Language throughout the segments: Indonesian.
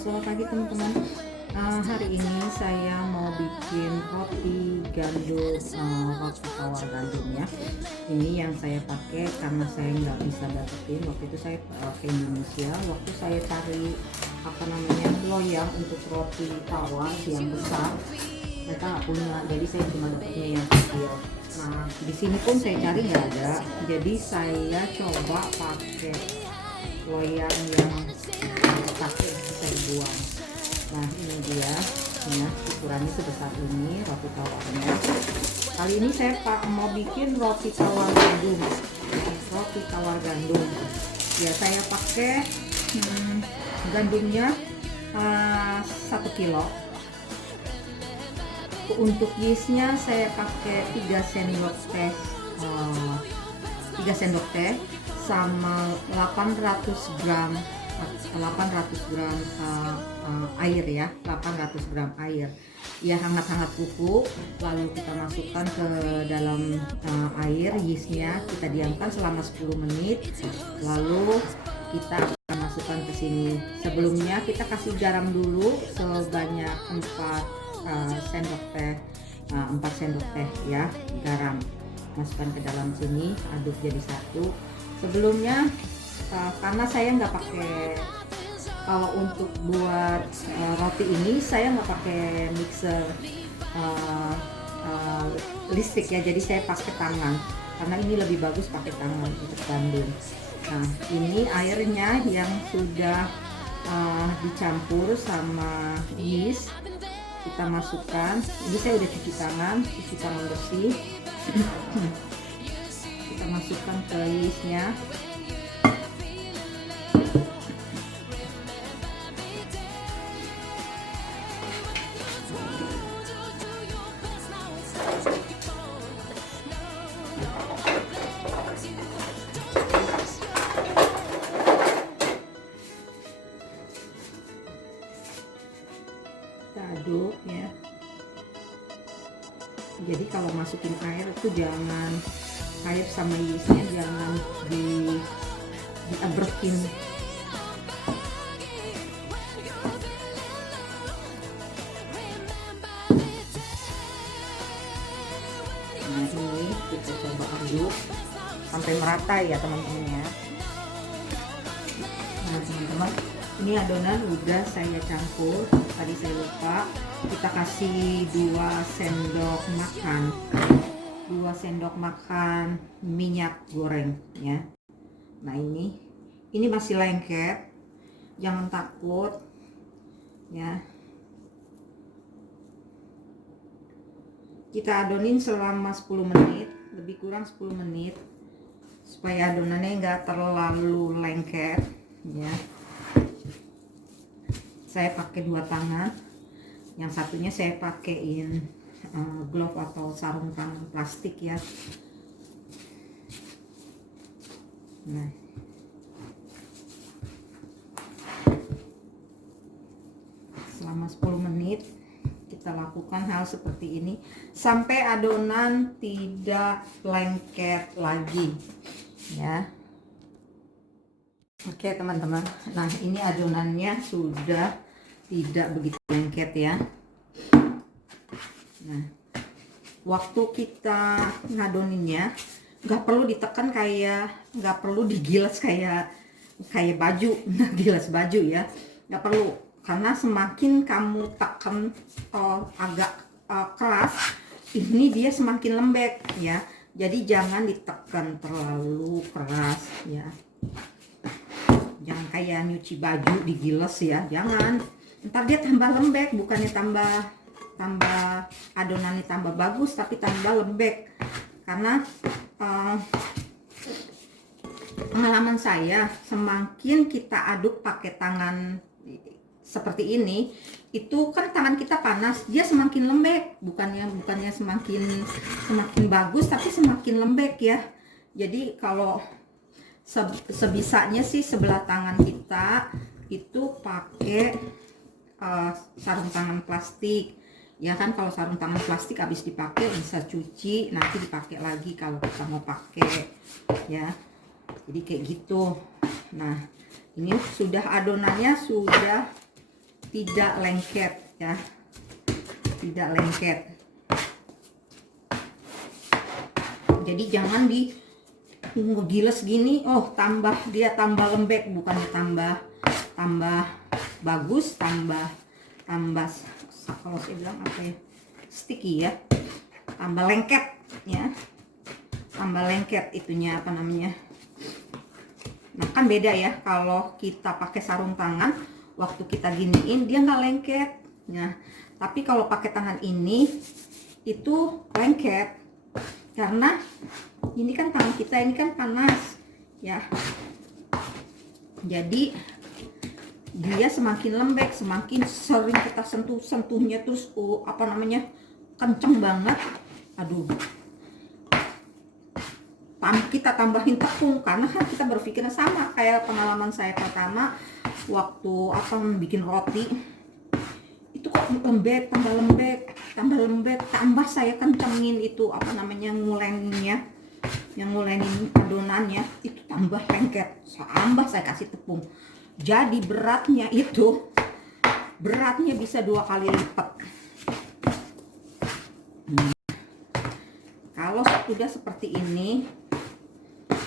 selamat pagi teman-teman. Hari ini saya mau bikin roti gandum, roti tawar gandum ya. Ini yang saya pakai karena saya nggak bisa dapetin. Waktu itu saya ke Indonesia, waktu saya cari loyang untuk roti tawar yang besar, mereka nggak punya, jadi saya cuma dapetnya yang kecil. Nah, di sini pun saya cari nggak ada, jadi saya coba pakai loyang yang pakai saya buang. Nah, ini dia ya, ukurannya sebesar ini roti tawarnya. Kali ini saya mau bikin roti tawar gandum. Roti tawar gandum ya, saya pakai gandumnya 1 kilo. Untuk yeastnya saya pakai 3 sendok teh, 3 sendok teh sama 800 gram air ya, 800 gram air ya, hangat-hangat kuku. Lalu kita masukkan ke dalam air yeastnya, kita diamkan selama 10 menit, lalu kita akan masukkan ke sini. Sebelumnya kita kasih garam dulu sebanyak 4 sendok teh, 4 sendok teh ya, garam masukkan ke dalam sini, aduk jadi satu. Sebelumnya karena saya nggak pakai, kalau untuk buat roti ini saya nggak pakai mixer listrik ya, jadi saya pakai tangan karena ini lebih bagus pakai tangan untuk gandum. Nah, ini airnya yang sudah dicampur sama yeast kita masukkan. Ini saya udah cuci tangan bersih. Kita masukkan ke yeastnya. Kita aduk ya. Jadi kalau masukin air itu jangan, air sama yeastnya jangan diabrekin. Nah, ini kita coba aduk sampai merata ya teman-teman ya. Nah teman-teman, ini adonan udah saya campur, tadi saya lupa, kita kasih 2 sendok makan minyak goreng ya. Nah, ini masih lengket, jangan takut ya. Kita adonin selama 10 menit, lebih kurang 10 menit supaya adonannya enggak terlalu lengket ya. Saya pakai 2 tangan, yang satunya saya pakein glove atau sarung tangan plastik ya. Nah, selama 10 menit kita lakukan hal seperti ini sampai adonan tidak lengket lagi ya. Oke teman-teman, nah ini adonannya sudah tidak begitu lengket ya. Nah, waktu kita ngadoninnya nggak perlu ditekan, nggak perlu digilas kayak baju, gilas baju ya, nggak perlu, karena semakin kamu tekan agak keras, ini dia semakin lembek ya. Jadi jangan ditekan terlalu keras ya. Jangan kayak nyuci baju digiles ya, jangan. Ntar dia tambah lembek, bukannya tambah adonannya tambah bagus, tapi tambah lembek. Karena pengalaman saya, semakin kita aduk pakai tangan seperti ini, itu kan tangan kita panas, dia semakin lembek, bukannya semakin bagus, tapi semakin lembek ya. Jadi kalau sebisanya sih sebelah tangan kita itu pakai sarung tangan plastik ya kan. Kalau sarung tangan plastik habis dipakai bisa cuci, nanti dipakai lagi kalau kita mau pakai ya. Jadi kayak gitu. Nah, ini sudah adonannya sudah tidak lengket ya, tidak lengket. Jadi jangan di ngegiles gini, oh dia tambah lembek, bukannya tambah bagus, tambah kalau saya bilang apa ya, sticky ya, tambah lengket ya, tambah lengket itunya apa namanya. Nah kan beda ya, kalau kita pakai sarung tangan waktu kita giniin dia nggak lengket ya, tapi kalau pakai tangan ini itu lengket karena ini kan tangan kita ini kan panas ya, jadi dia semakin lembek, semakin sering kita sentuhnya terus apa namanya, kenceng banget. Aduh, kita tambahin tepung karena kan kita berpikirnya sama kayak pengalaman saya pertama waktu bikin roti itu, kok lembek, tambah lembek, tambah saya kencengin itu apa namanya, ngulenin adonannya itu tambah lengket, tambah saya kasih tepung. Jadi beratnya bisa 2 kali lipat. Kalau sudah seperti ini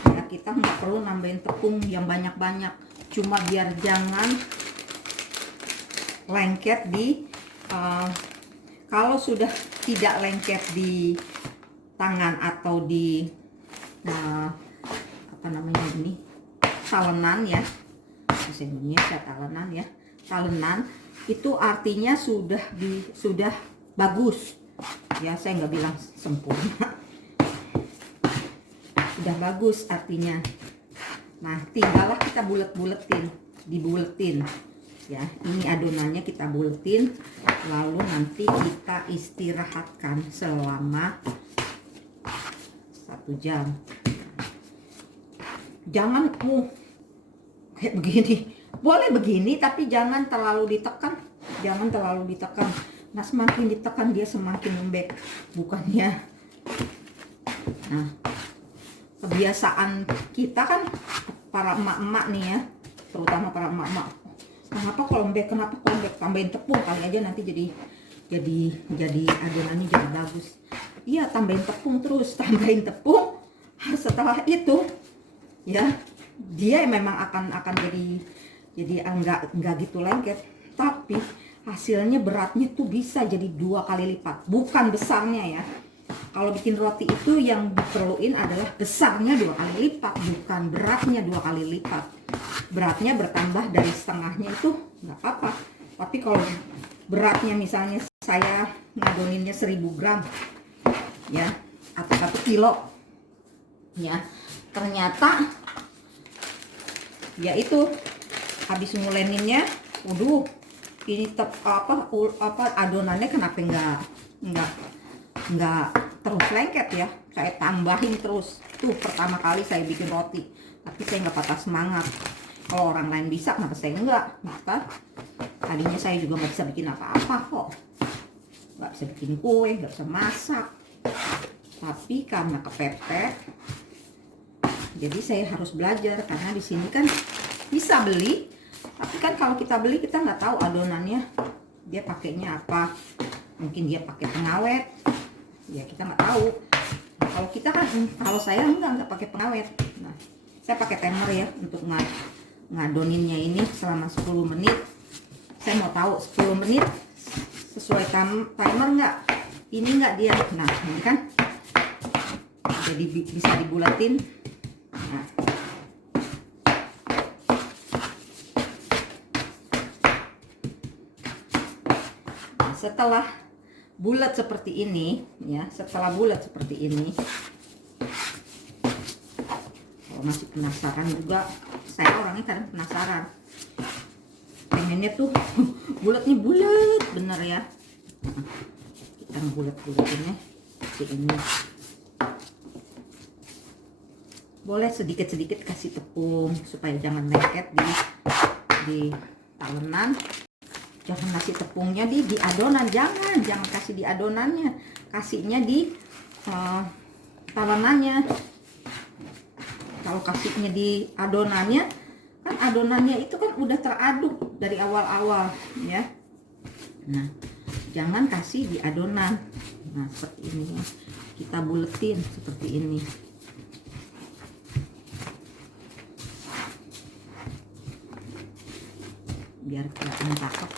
ya, kita nggak perlu nambahin tepung yang banyak-banyak, cuma biar jangan lengket di kalau sudah tidak lengket di tangan atau di apa namanya ini, talenan ya, bahasa Indonesia talenan ya, talenan itu artinya sudah bagus ya, saya nggak bilang sempurna, sudah bagus artinya. Nah tinggallah kita dibuletin ya, ini adonannya kita buletin, lalu nanti kita istirahatkan selama 1 jam. Jangan kayak begini, boleh begini tapi jangan terlalu ditekan, nah semakin ditekan dia semakin lembek, bukannya. Nah kebiasaan kita kan para emak-emak nih ya, terutama para emak-emak, kenapa kok lembek, tambahin tepung kali aja nanti jadi adonannya jadi bagus. Iya, tambahin tepung terus, setelah itu ya dia memang akan jadi enggak gitu lengket, tapi hasilnya beratnya tuh bisa jadi 2 kali lipat, bukan besarnya ya. Kalau bikin roti itu yang diperluin adalah besarnya 2 kali lipat, bukan beratnya 2 kali lipat. Beratnya bertambah dari setengahnya itu nggak apa-apa, tapi kalau beratnya misalnya saya ngadoninnya 1000 gram ya, atau 1 kilo ya, ternyata ya itu habis nguleninnya, waduh ini adonannya kenapa nggak terus lengket ya, saya tambahin terus. Tuh pertama kali saya bikin roti, tapi saya nggak patah semangat. Kalau orang lain bisa, kenapa saya enggak? Maka tadinya saya juga nggak bisa bikin apa-apa kok, nggak bisa bikin kue, nggak bisa masak, tapi karena kepepet jadi saya harus belajar. Karena di sini kan bisa beli, tapi kan kalau kita beli kita nggak tahu adonannya dia pakainya apa, mungkin dia pakai pengawet ya, kita nggak tahu. Nah, kalau saya nggak pakai pengawet. Nah saya pakai timer ya untuk ngadoninnya ini selama 10 menit. Saya mau tahu 10 menit sesuai timer nggak, ini nggak dia. Nah ini kan jadi bisa dibulatin. Nah, setelah bulat seperti ini ya, kalau masih penasaran juga, saya orangnya kadang penasaran, pengennya tuh bulatnya bulat bener ya. Kita bulat-bulatinnya seperti ini. Boleh sedikit-sedikit kasih tepung supaya jangan lengket di talenan. Jangan kasih tepungnya di adonan, jangan kasih di adonannya, kasihnya di talenannya. Kalau kasihnya di adonannya kan kan adonannya itu kan udah teraduk dari awal-awal ya. Nah, jangan kasih di adonan. Nah, seperti ini ya. Kita buletin seperti ini. Biar kelihatan cakep.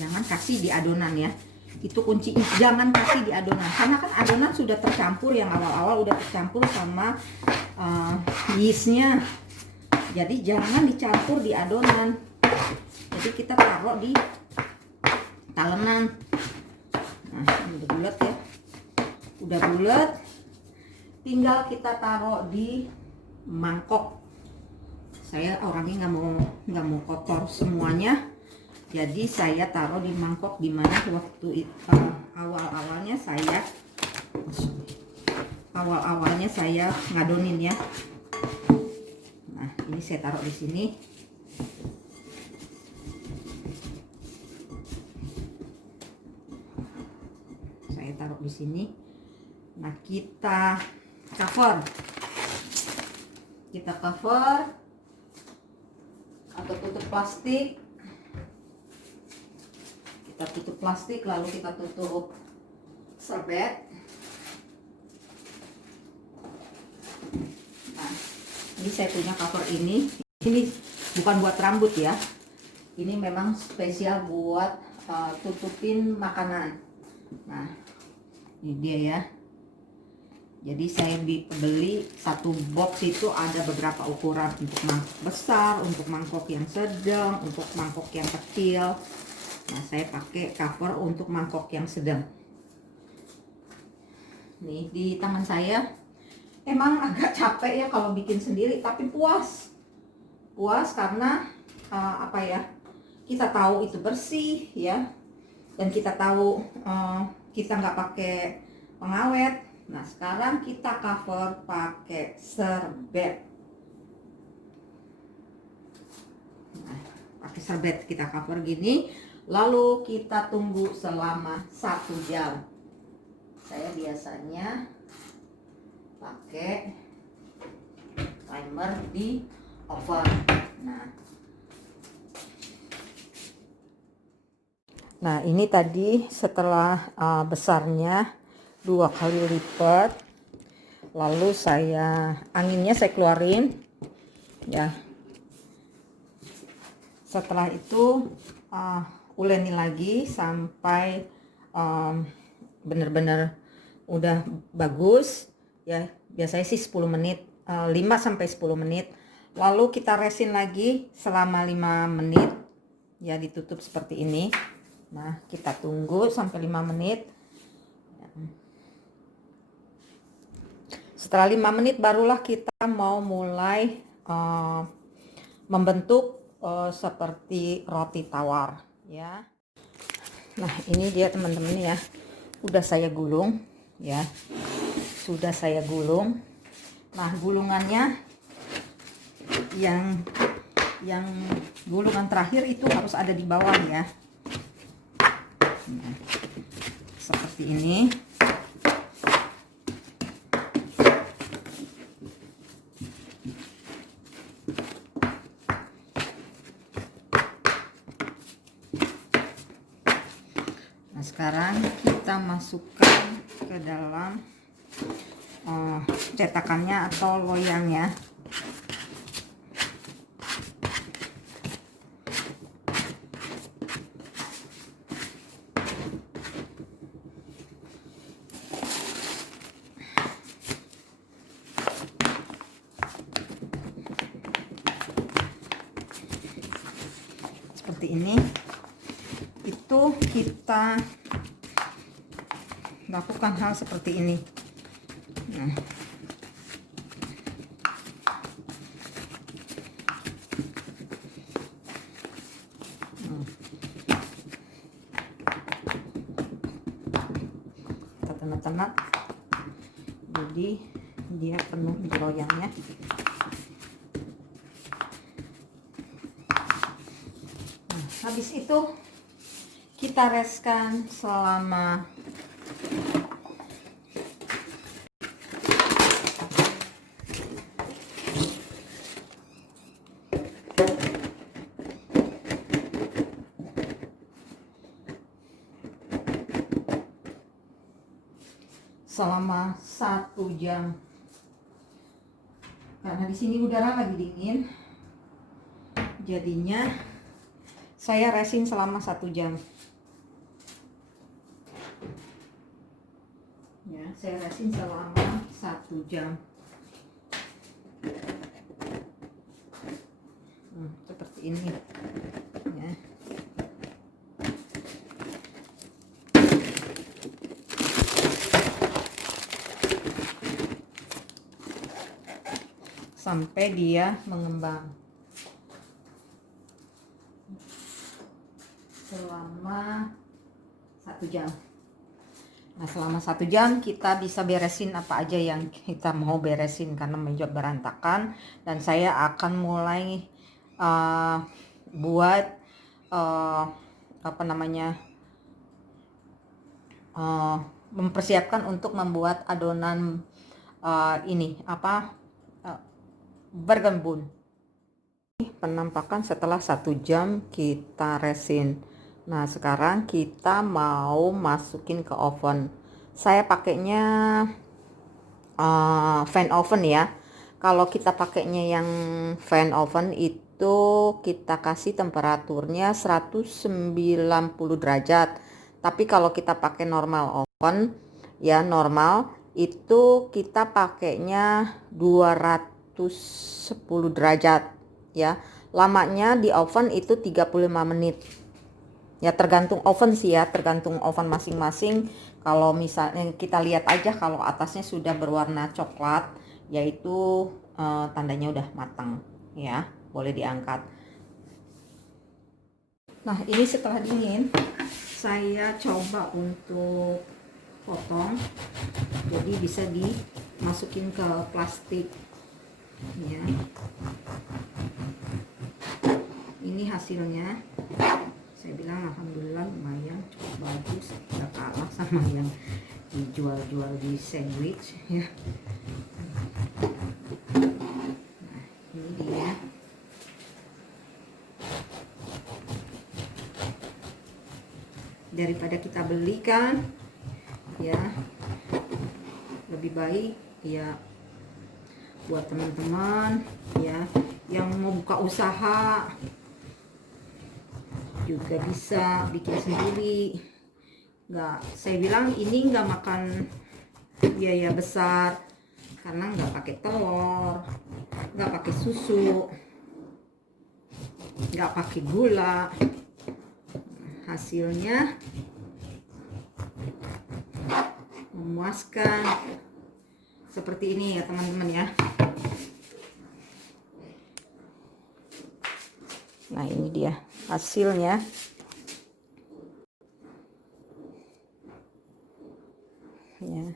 Jangan kasih di adonan ya. Itu kuncinya, jangan kasih di adonan. Karena kan adonan sudah tercampur, yang awal-awal udah tercampur sama yeastnya. Jadi jangan dicampur di adonan. Jadi kita taruh di talenan. Nah, ini udah bulat ya. Udah bulat. Tinggal kita taruh di mangkok. Saya orangnya nggak mau kotor semuanya. Jadi saya taruh di mangkok, dimana waktu awal-awalnya saya ngadonin ya. Nah, ini saya taruh di sini. Saya taruh di sini. Nah, kita cover atau tutup plastik. Kita tutup plastik, lalu kita tutup serbet. Nah, ini saya punya cover ini. Ini bukan buat rambut ya. Ini memang spesial buat tutupin makanan. Nah, ini dia ya. Jadi saya beli satu box itu ada beberapa ukuran, untuk mangkok besar, untuk mangkok yang sedang, untuk mangkok yang kecil. Nah, saya pakai cover untuk mangkok yang sedang. Nih, di tangan saya emang agak capek ya kalau bikin sendiri, tapi puas karena apa ya, kita tahu itu bersih ya, dan kita tahu kita nggak pakai pengawet. Nah, sekarang kita cover pakai serbet. Nah, pakai serbet kita cover gini, lalu kita tunggu selama 1 jam. Saya biasanya pakai timer di oven. Nah, ini tadi setelah besarnya 2 kali lipat, lalu anginnya saya keluarin ya. Setelah itu uleni lagi sampai bener-bener udah bagus ya. Biasanya sih 10 menit, 5 sampai 10 menit. Lalu kita resin lagi selama 5 menit ya, ditutup seperti ini. Nah, kita tunggu sampai 5 menit. Setelah 5 menit barulah kita mau mulai membentuk seperti roti tawar ya. Nah, ini dia teman-teman ya. Udah saya gulung ya. Sudah saya gulung. Nah, gulungannya yang gulungan terakhir itu harus ada di bawah ya. Nah, seperti ini. Nah, sekarang kita masukkan ke dalam cetakannya atau loyangnya. Seperti ini. Itu kita lakukan hal seperti ini. Nah, kita tenak-tenak, jadi dia penuh di loyangnya. Nah, habis itu kita reskan selama 5 selama 1 jam. Karena di sini udara lagi dingin, jadinya saya resin selama 1 jam. Ya, saya resin selama 1 jam. Seperti ini. Ya. Sampai dia mengembang selama 1 jam. Nah, selama 1 jam kita bisa beresin apa aja yang kita mau beresin karena meja berantakan, dan saya akan mulai buat mempersiapkan untuk membuat adonan burger bun. Penampakan setelah 1 jam kita resin. Nah, sekarang kita mau masukin ke oven. Saya pakainya fan oven ya. Kalau kita pakainya yang fan oven itu kita kasih temperaturnya 190 derajat. Tapi kalau kita pakai normal oven ya, normal itu kita pakainya 210 derajat ya. Lamanya di oven itu 35 menit. Ya tergantung oven sih ya, tergantung oven masing-masing. Kalau misalnya kita lihat aja kalau atasnya sudah berwarna coklat, yaitu tandanya udah matang ya, boleh diangkat. Nah, ini setelah dingin saya coba untuk potong, jadi bisa dimasukin ke plastik ya. Ini hasilnya. Saya bilang alhamdulillah lumayan cukup bagus, tidak kalah sama yang dijual-jual di sandwich ya. Nah, ini dia. Daripada kita belikan ya, lebih baik ya buat teman-teman ya yang mau buka usaha juga bisa bikin sendiri. Saya bilang ini nggak makan biaya besar karena nggak pakai telur, nggak pakai susu, nggak pakai gula. Hasilnya memuaskan seperti ini ya teman-teman ya. Nah, ini dia hasilnya ya.